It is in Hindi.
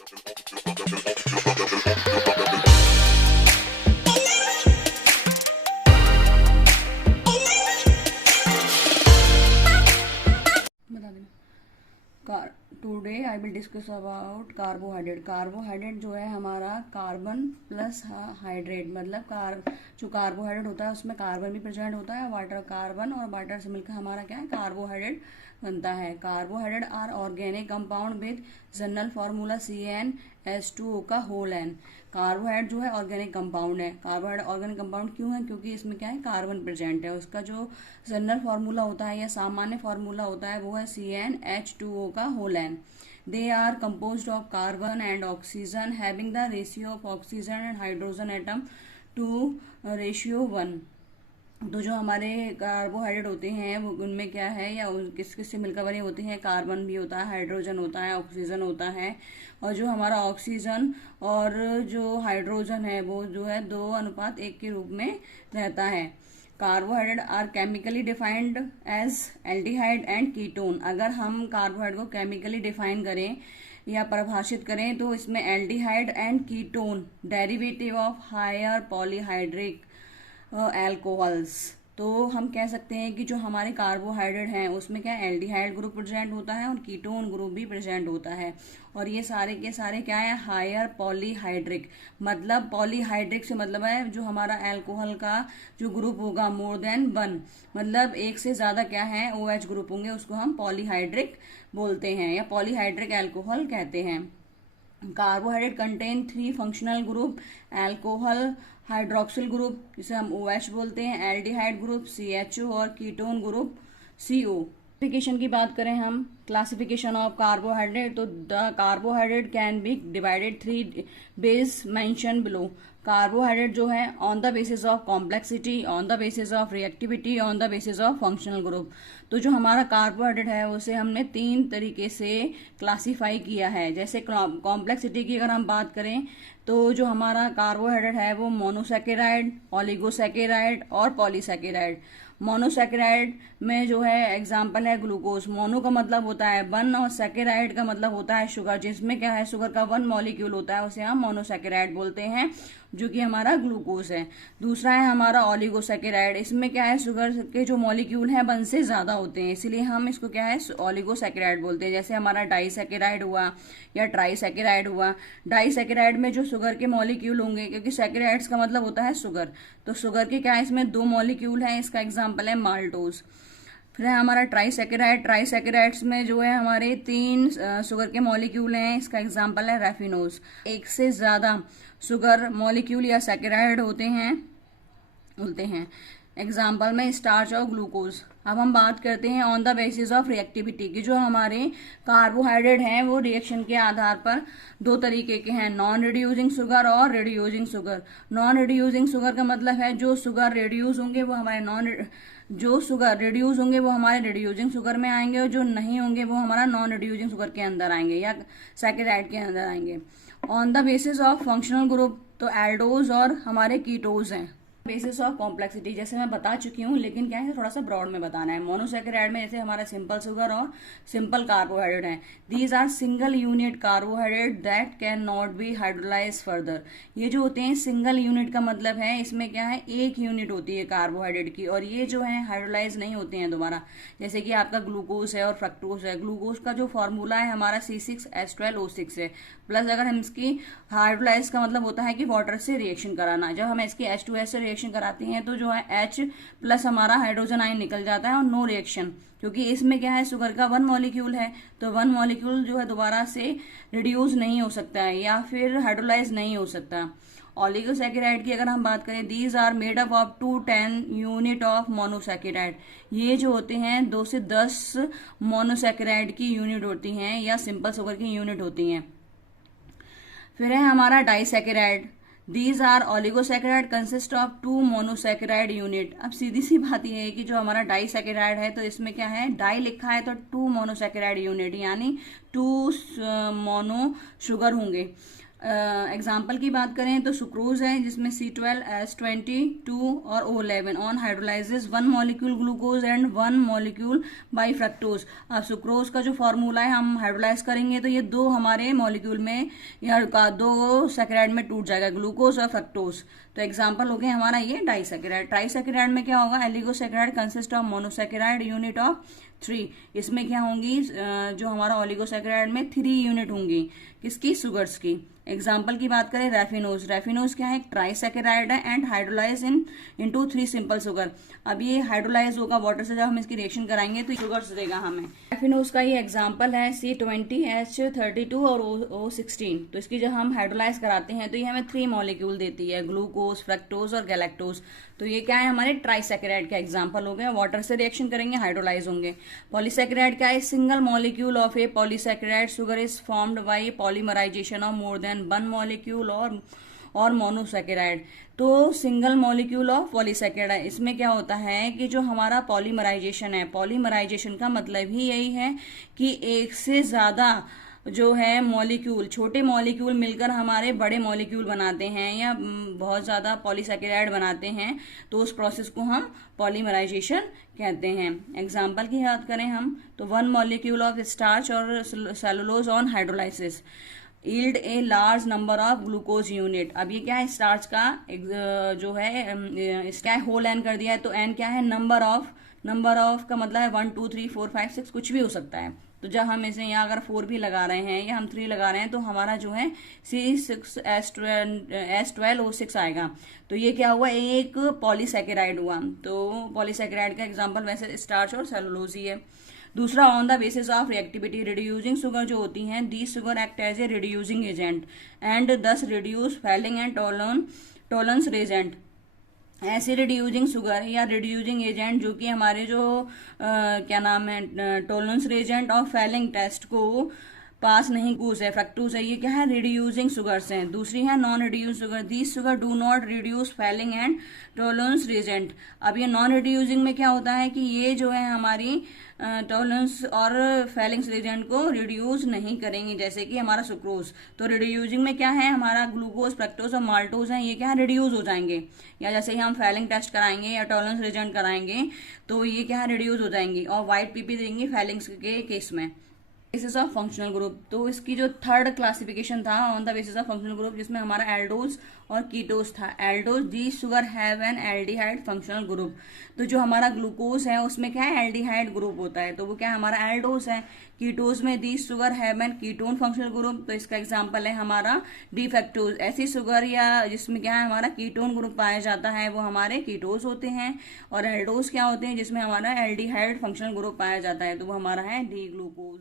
बता देना। Today I will discuss about carbohydrate. Carbohydrate जो है हमारा कार्बन प्लस हाइड्रेट, मतलब जो कार्बोहाइड्रेट होता है उसमें कार्बन भी प्रेजेंट होता है, वाटर कार्बन और वाटर से मिलकर हमारा क्या है कार्बोहाइड्रेट बनता है। Carbohydrate are organic compound with general formula CnH2O का होल एन। कार्बोहाइड्रेट जो है ऑर्गेनिक कंपाउंड है। कार्बोहाइड्रेट ऑर्गेनिक कंपाउंड क्यों है? क्योंकि इसमें क्या है कार्बन प्रेजेंट है। उसका जो जनरल फार्मूला होता है या सामान्य फार्मूला होता है वो है CnH2O का whole n. They are composed of carbon and oxygen having the ratio of oxygen and hydrogen atom to ratio 1। तो जो हमारे कार्बोहाइड्रेट होते हैं वो उनमें क्या है या किस किस से मिलकर बने होते हैं, कार्बन भी होता है, हाइड्रोजन होता है, ऑक्सीजन होता है। और जो हमारा ऑक्सीजन और जो हाइड्रोजन है वो जो है 2:1 के रूप में रहता है। Carbohydrate are chemically defined as aldehyde and ketone. अगर हम कार्बोहाइड्रेट को केमिकली डिफाइन करें या परिभाषित करें तो इसमें aldehyde and ketone derivative of higher polyhydric alcohols. तो हम कह सकते हैं कि जो हमारे कार्बोहाइड्रेट हैं उसमें क्या एल्डिहाइड ग्रुप प्रेजेंट होता है और कीटोन ग्रुप भी प्रेजेंट होता है। और ये सारे के सारे क्या है हायर पॉलीहाइड्रिक, मतलब पॉलीहाइड्रिक से मतलब है जो हमारा एल्कोहल का जो ग्रुप होगा मोर देन 1, मतलब एक से ज्यादा क्या है OH ग्रुप होंगे, उसको हम पॉलीहाइड्रिक बोलते हैं या पॉलीहाइड्रिक एल्कोहल कहते हैं। Carbohydrate contain 3 functional group, alcohol hydroxyl group जिसे हम OH बोलते हैं, एल्डिहाइड ग्रुप CHO और कीटोन ग्रुप CO। क्लासिफिकेशन की बात करें हम, क्लासिफिकेशन ऑफ कार्बोहाइड्रेट, तो the carbohydrate can be divided 3 base mention below. Carbohydrate जो है on the basis of complexity, on the basis of reactivity, on the basis of functional group. तो जो हमारा कार्बोहाइड्रेट है उसे हमने 3 तरीके से क्लासीफाई किया है। जैसे कॉम्प्लेक्सिटी की अगर हम बात करें तो जो हमारा कार्बोहाइड्रेट है वो मोनोसैकेराइड, ओलिगोसैकेराइड और पॉलीसैकेराइड। मोनोसैकेराइड में जो है एग्जाम्पल है ग्लूकोज। मोनो का मतलब होता है 1 और सैकेराइड का मतलब होता है शुगर। जिसमें क्या है शुगर का 1 मॉलिक्यूल होता है उसे हम मोनोसैकेराइड बोलते हैं, जो कि हमारा ग्लूकोज है। दूसरा है हमारा ओलिगोसैकेराइड। इसमें क्या है शुगर के जो मॉलिक्यूल हैं 1 से ज्यादा होते हैं, इसलिए हम इसको क्या है ओलिगोसैकेराइड बोलते हैं। जैसे हमारा डाइसैकेराइड हुआ या ट्राइसैकेराइड हुआ। डाइसैकेराइड में जो शुगर के मॉलिक्यूल होंगे, क्योंकि सैकेराइड्स का मतलब होता है शुगर, तो शुगर के क्या है इसमें 2 मॉलिक्यूल हैं। इसका एग्जाम्पल है माल्टोज। फिर है हमारा ट्राइसैकेराइड। ट्राइसैकेराइड्स में जो है हमारे 3 शुगर के मॉलिक्यूल हैं। इसका एग्जाम्पल है रैफिनोज। 1 से ज्यादा शुगर मॉलिक्यूल या सैकेराइड होते हैं। एग्जाम्पल में स्टार्च और ग्लूकोज। अब हम बात करते हैं on the basis of reactivity की। जो हमारे कार्बोहाइड्रेट हैं वो रिएक्शन के आधार पर 2 तरीके के हैं, नॉन रिड्यूसिंग शुगर और reducing sugar. Non reducing sugar का मतलब है जो शुगर रिड्यूस होंगे वो हमारे रिड्यूसिंग शुगर में आएंगे और जो नहीं होंगे वो हमारा नॉन रिड्यूसिंग शुगर के अंदर आएंगे या सैकेराइड के अंदर आएंगे। On the basis of functional group तो एल्डोज और हमारे कीटोज हैं। बेसिस ऑफ कॉम्प्लेक्सिटी जैसे मैं बता चुकी हूँ, लेकिन क्या है थोड़ा सा ब्रॉड में बताना है। मोनोसैकेराइड में जैसे हमारा सिंपल शुगर और सिंपल कार्बोहाइड्रेट है। These are single unit carbohydrate that can not be hydrolyse further. ये जो होते हैं सिंगल यूनिट का मतलब है इसमें क्या है 1 यूनिट होती है कार्बोहाइड्रेट की, और ये जो है हाइड्रोलाइज नहीं होते हैं दोबारा। जैसे कि आपका ग्लूकोज है और फ्रक्टोज है। ग्लूकोज का जो फॉर्मूला है हमारा C6H12O6 है, प्लस अगर हम इसकी हाइड्रोलाइज का मतलब होता है कि वाटर से रिएक्शन कराना। जब हम इसकी H2S से रिएक्शन कराते हैं तो जो है H प्लस हमारा हाइड्रोजन आयन निकल जाता है और नो रिएक्शन, क्योंकि इसमें क्या है शुगर का 1 मॉलिक्यूल है, तो 1 मॉलिक्यूल जो है दोबारा से रिड्यूस नहीं हो सकता है या फिर हाइड्रोलाइज नहीं हो सकता। ओलिगोसैकेराइड की अगर हम बात करें, these are made up of 210 unit of monosaccharide. ये जो होते हैं 2 से 10 मोनोसैकेराइड की यूनिट होती हैं या सिंपल शुगर की यूनिट होती हैं। फिर है हमारा disaccharide. These are oligosaccharide consist of 2 monosaccharide unit. अब सीधी सी बात यह है कि जो हमारा डाइसैकेराइड है तो इसमें क्या है डाई लिखा है तो 2 मोनोसैकेराइड यूनिट यानी 2 मोनो शुगर होंगे। एग्जाम्पल की बात करें तो सुक्रोज है जिसमें C12, S22 और O11 on hydrolyses 1 molecule glucose and 1 molecule by fructose. अब सुक्रोज का जो फॉर्मूला है हम हाइड्रोलाइज करेंगे तो ये दो हमारे मॉलिक्यूल में या दो सैकेराइड में टूट जाएगा, ग्लूकोज और फ्रक्टोज। तो एग्जाम्पल हो गया हमारा ये डाइसैकेराइड। ट्राइसैकेराइड में क्या होगा, oligosaccharide consist of monosaccharide unit of 3। इसमें क्या होंगी, जो हमारा ओलिगोसैकेराइड में 3 यूनिट होंगी, किसकी, शुगर्स की। एग्जाम्पल की बात करें रैफिनोज, रैफिनोज क्या है, ट्राइसैकेराइड है and hydrolyse into 3 simple sugar. अब ये हाइड्रोलाइज होगा वाटर से, जब हम इसकी रिएक्शन कराएंगे तो शुगर्स देगा हमें। रैफिनोज का ये एग्जाम्पल है C20, H32 और O16। तो इसकी जब हम हाइड्रोलाइज कराते हैं तो ये हमें 3 मॉलिक्यूल देती है, ग्लूकोज, फ्रक्टोज और गैलेक्टोज। तो ये क्या है, हमारे ट्राइसैकेराइड का एग्जाम्पल हो गया, वाटर से रिएक्शन करेंगे हाइड्रोलाइज होंगे। पॉलीसैकेराइड क्या है, single molecule of a polysaccharide sugar is formed by polymerisation of more than 1 molecule और मोनोसैकेराइड। तो सिंगल मॉलिक्यूल ऑफ पॉलीसैकेराइड, इसमें क्या होता है कि जो हमारा पॉलीमराइजेशन है, पॉलीमराइजेशन का मतलब ही यही है कि एक से ज्यादा जो है मॉलिक्यूल, छोटे मॉलिक्यूल मिलकर हमारे बड़े मॉलिक्यूल बनाते हैं या बहुत ज्यादा पॉलीसैकेराइड बनाते हैं, तो उस प्रोसेस को हम पॉलीमराइजेशन कहते हैं। एग्जाम्पल की बात करें हम तो 1 मॉलिक्यूल ऑफ स्टार्च और cellulose on hydrolysis yield a large number of glucose unit. अब ये क्या है, स्टार्च का जो है इसका होल एन कर दिया है, तो एन क्या है, नंबर ऑफ का मतलब है 1 2 3 4 5 6, कुछ भी हो सकता है। तो जब हम इसे यहाँ अगर 4 भी लगा रहे हैं या हम 3 लगा रहे हैं तो हमारा जो है C6H12O6 आएगा। तो ये क्या हुआ, एक पॉलीसैकेराइड हुआ। तो पॉलीसैकेराइड का एग्जाम्पल वैसे स्टार्च और सेलुलोज ही है। दूसरा, on the basis of reactivity, reducing sugar जो होती हैं, the sugar act as a reducing agent and thus reduce Fehling and Tollens reagent. ऐसे रिड्यूसिंग शुगर या रिड्यूसिंग एजेंट जो कि हमारे जो क्या नाम है, टॉलरेंस रेजेंट और फैलिंग टेस्ट को पास नहीं कूस है, फ्रक्टोज है, ये क्या है, रिड्यूसिंग शुगर्स हैं। दूसरी है non reduce sugar, these sugar do not reduce Fehling and Tollens reagent. अब ये नॉन रिड्यूसिंग में क्या होता है कि ये जो है हमारी टॉलरेंस और फैलिंग रेजेंट को रिड्यूस नहीं करेंगे, जैसे कि हमारा सुक्रोज। तो रिड्यूसिंग में क्या है, हमारा ग्लूकोज, फ्रक्टोज और माल्टोज है, ये क्या है, रिड्यूस हो जाएंगे। या जैसे ही हम फैलिंग टेस्ट कराएंगे या टॉलरेंस रेजेंट कराएंगे तो ये क्या है, रिड्यूस हो जाएंगी और व्हाइट पीपी देंगे फैलिंग्स के केस में। बेसिस ऑफ फंक्शनल ग्रुप, तो इसकी जो थर्ड क्लासिफिकेशन था on the basis of functional group, जिसमें हमारा एल्डोज और कीटोज था। Aldose, the sugar have an aldehyde functional group. तो जो हमारा ग्लूकोज है उसमें क्या है, एल्डिहाइड ग्रुप होता है, तो वो क्या है, हमारा एल्डोज है। कीटोज में the sugar have an ketone functional group, तो इसका एग्जांपल है हमारा डिफेक्टोज। ऐसी शुगर या जिसमें क्या है, हमारा कीटोन ग्रुप पाया जाता है, वो हमारे कीटोज होते हैं। और एल्डोज क्या होते हैं, जिसमें हमारा एल्डिहाइड फंक्शनल ग्रुप पाया जाता है, तो वो हमारा है डी ग्लूकोज।